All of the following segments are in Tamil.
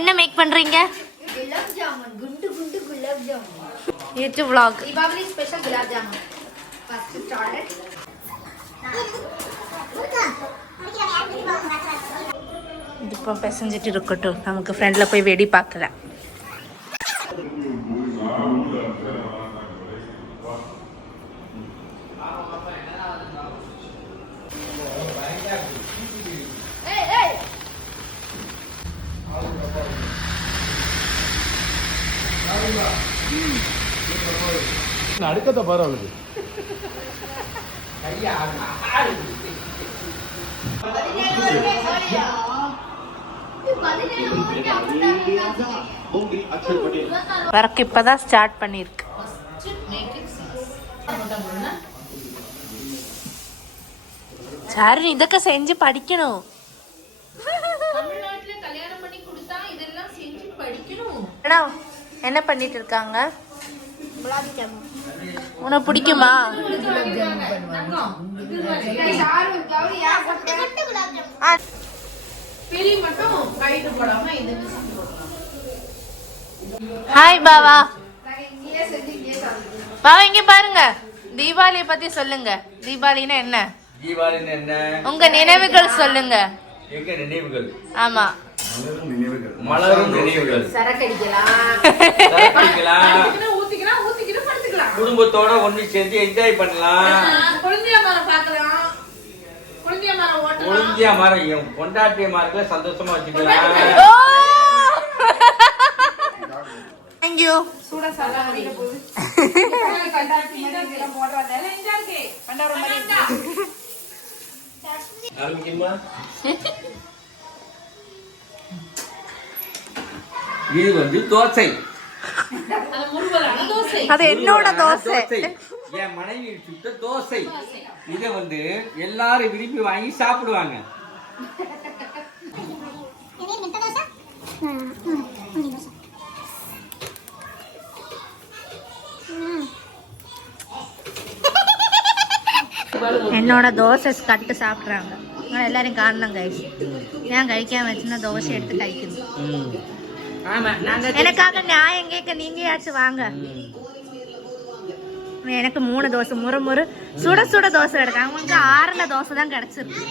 என்ன மேக் பண்றீங்க? Gulab jamun, Gundu Gundu gulab jamun. YouTube vlog. Deepawali special gulab jamun. First started. இப்போ பெசஞ்சிட்டு இருக்கட்டும், நமக்கு ஃப்ரெண்ட்ல போய் வெடி பார்க்கலாம். அடுக்கத்தை பாரு அவளுக்கு. ஒர்க் இப்பதான் ஸ்டார்ட் பண்ணிருக்கு. சாரு இதக்க செஞ்சு படிக்கணும். என்ன பண்ணிட்டு இருக்காங்க? गुलाब जामुन. உனக்கு பிடிக்குமா? ஹாய் பாவா. பாவா இங்க பாருங்க, தீபாவளி பத்தி சொல்லுங்க. தீபாவளினா என்ன? தீபாவளினா என்ன? உங்க நினைவுகள் சொல்லுங்க. எங்க நினைவுகள்? ஆமா, மலரும் நினைவுகள். குடும்பத்தோட ஒண்ணு சேர்ந்து என்ஜாய் பண்ணலாம். குழந்தையா மரம் கொண்டாட்டிய மரத்துல சந்தோஷமா வச்சுக்கலாம். தேங்க்யூ. ஆரம்பிக்குமா? இது வந்து தோசை. அது என்னோட தோசை. என் மனைவி சுட்ட தோசை. இத வந்து எல்லாரும் விரும்பி வாங்கி சாப்பிடுவாங்க. என்னோட தோசை கட்டு சாப்பிட்றாங்க. எல்லாரும் காரணம் கைஸ். ஏன் കഴിക്കാൻ வச்சுன்னா தோசை எடுத்து കഴിക്കുന്നു. எனக்காக நியாயம் கேட்க நீங்க யாச்சும் வாங்க. எனக்கு 3 தோசை முறை சுட சுட தோசை எடுக்க. அவங்களுக்கு 6 தோசை தான் கிடைச்சிருக்கு.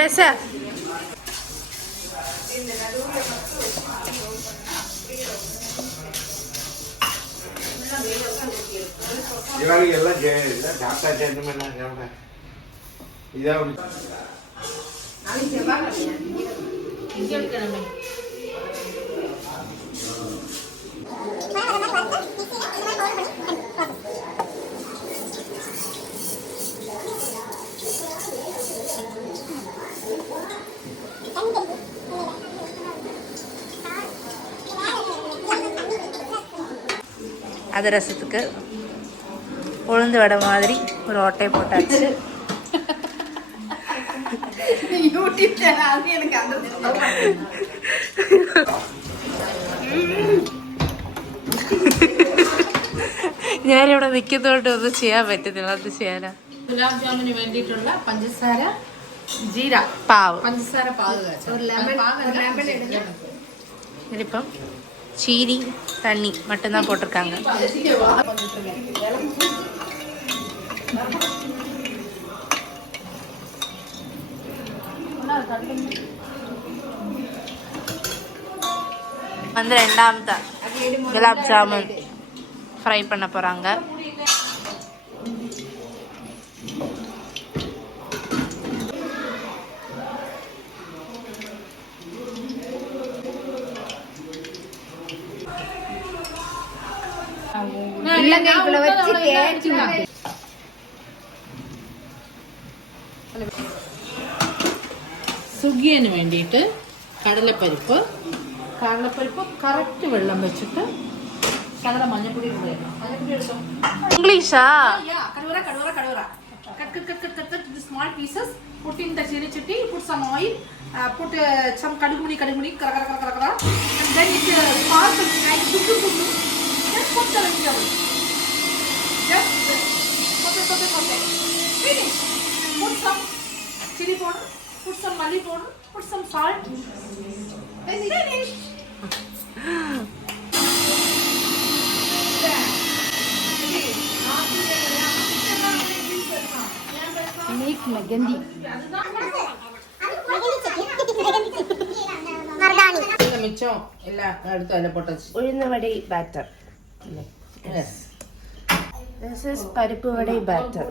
பேச அதிரசத்துக்கு உளுந்து வடை மாதிரி ஒரு ஓட்டை போட்டாச்சு. ഞാനിവിടെ നിൽക്കുന്നതുകൊണ്ട് ഒന്നും ചെയ്യാൻ പറ്റുന്നില്ല. അത് ചെയ്യാനാ. ഗുലാബ് ജാമുന് വേണ്ടിയിട്ടുള്ള പഞ്ചസാര, ജീര, പാവ്, പഞ്ചസാര പാവ്, ഇതിപ്പം சீனி தண்ணி மட்டும்தான் போட்டிருக்காங்க. வந்து 2வது குலாப் ஜாமுன் ஃப்ரை பண்ண போறாங்க. സുഗിയന് വേണ്ടിയിട്ട് കടലപ്പരിപ്പ് കറക്റ്റ് വെള്ളം വെച്ചിട്ട് കടല മഞ്ഞപ്പൊടി കൂടെ ഇംഗ്ലീഷാ cut into small pieces. Put in the chili chitti. Put some oil. Put some kaduguni, kara. And then it falls like kuku. Just put the vegetable. Just kote. Finish. Put some chili powder. Put some malli powder. Put some salt. Finish. Make Magandi. இந்த மிச்சம் எல்லாம் எடுத்து அதில் போட்டாச்சு. உளுந்து வடை பேட்டர். Yes. This is பருப்பு வடை பேட்டர்.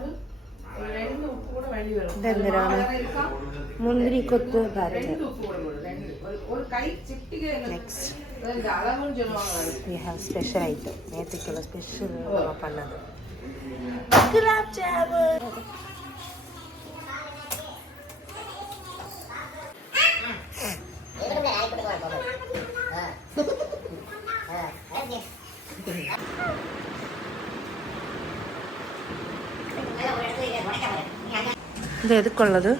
இതെന്തിനാണ്? മുന്തിരി കൊത്ത് batter. Next. We have special item. நேத்துக்குள்ள ஸ்பெஷல் பண்ணது. குலாப் ஜாமுன். ഇത് എതുക്കുള്ളത്?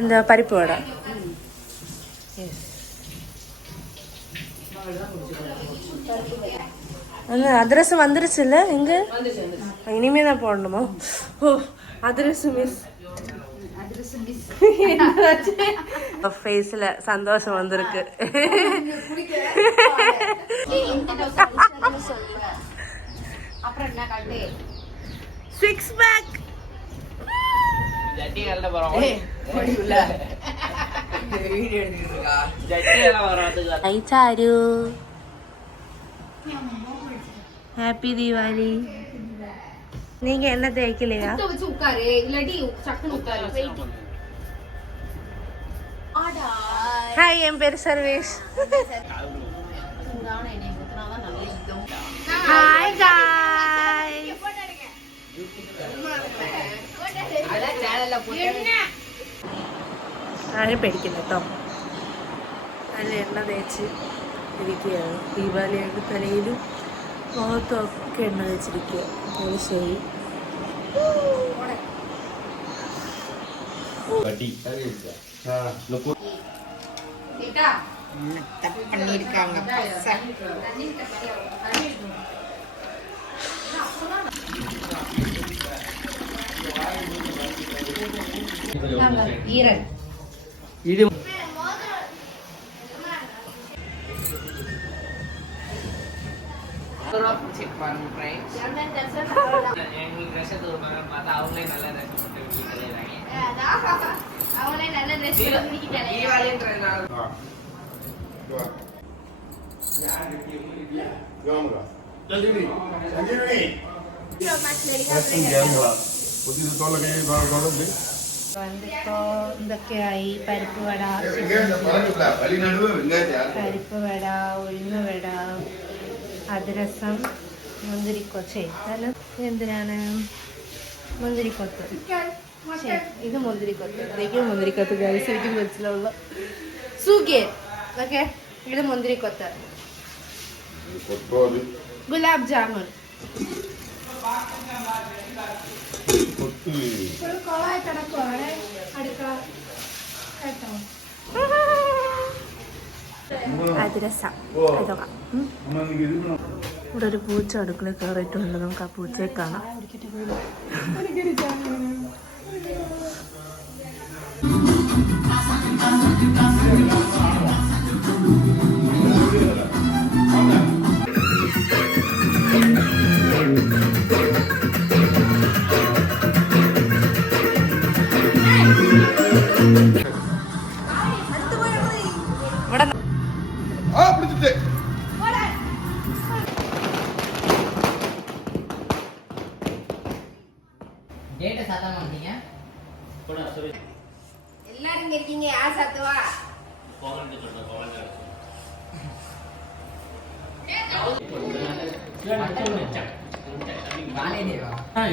இந்த பருப்பு வடை. அதிரசம் வந்துருச்சுல்ல எங்க? இனிமே தான் போடணுமா? ஓ அதிரசம் மிஸ். ஃபேஸ்ல சந்தோஷம் வந்திருக்கு. அப்புறம் என்ன காட்டு? 6 pack. ஜட்டி கல்ல போறோம். வீடியோ எடுத்துட்டு இருக்கா? ஜட்டி எல்லாம் வராதுங்க. Hi sir. ஹாப்பி தீபாவளி. நீங்க என்ன தேய்க்கலையா? வச்சு உட்காரு இல்லாட்டி சக்குன்னு உட்காரு. ஹாய், என் பேர் சர்வேஷ். Hi guys. ആരും പേടിക്കില്ല കേട്ടോ. നല്ല എണ്ണ തേച്ച് ഇരിക്കുകയാണ്. ദീപാവലിയായിട്ട് തലയിലും മുഖത്തൊക്കെ എണ്ണ തേച്ചിരിക്കുക. അത് ശരി. இது செக் பண்ணுங்க ஃப்ரெண்ட்ஸ். எங்க ட்ரெஸ் எடுத்து பார்த்தா அவங்களே நல்ல ட்ரெஸ் போட்டு வீட்ல அவனே நல்ல ட்ரெஸ் பண்ணிக்கிட்டானே. தீபாவளின்றனால വന്നിപ്പോ എന്തൊക്കെയായി? പരിപ്പ് വട, ഉഴുന്ന് വട, അതിരസം, മുന്തിരിക്കൊച്ച. എന്തിനാണ് മുന്തിരിക്കൊത്ത്? ഇത് മുന്തിരിക്കൊത്ത്. ഇതൊക്കെ മുന്തിരിക്കൊത്ത് കഴിച്ചിരിക്കും വെച്ചിലുള്ള സൂഖിയ. ഓക്കെ, ഇത് മുന്തിരിക്കൊത്ത്. ഗുലാബ് ജാമുൻ. അതിരസം. ഇതൊക്കെ ഇവിടെ ഒരു പൂച്ച അടുക്കളയിൽ കയറിയിട്ടുണ്ട്. നമുക്ക് ആ പൂച്ചയെ കാണാം. எல்லாரும் இங்க இருக்கீங்க. யார் சாத்துவா?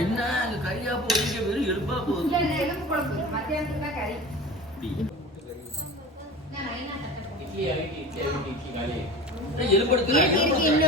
என்ன கறியா போறீங்க? வெறும் எலும்பா போகுது. எலும்பு குழம்பு மத்தியானத்துக்கு இட்லி இட்லி இட்லி இட்லி காலி. எலும்பு எடுத்து இருக்கு இன்னும்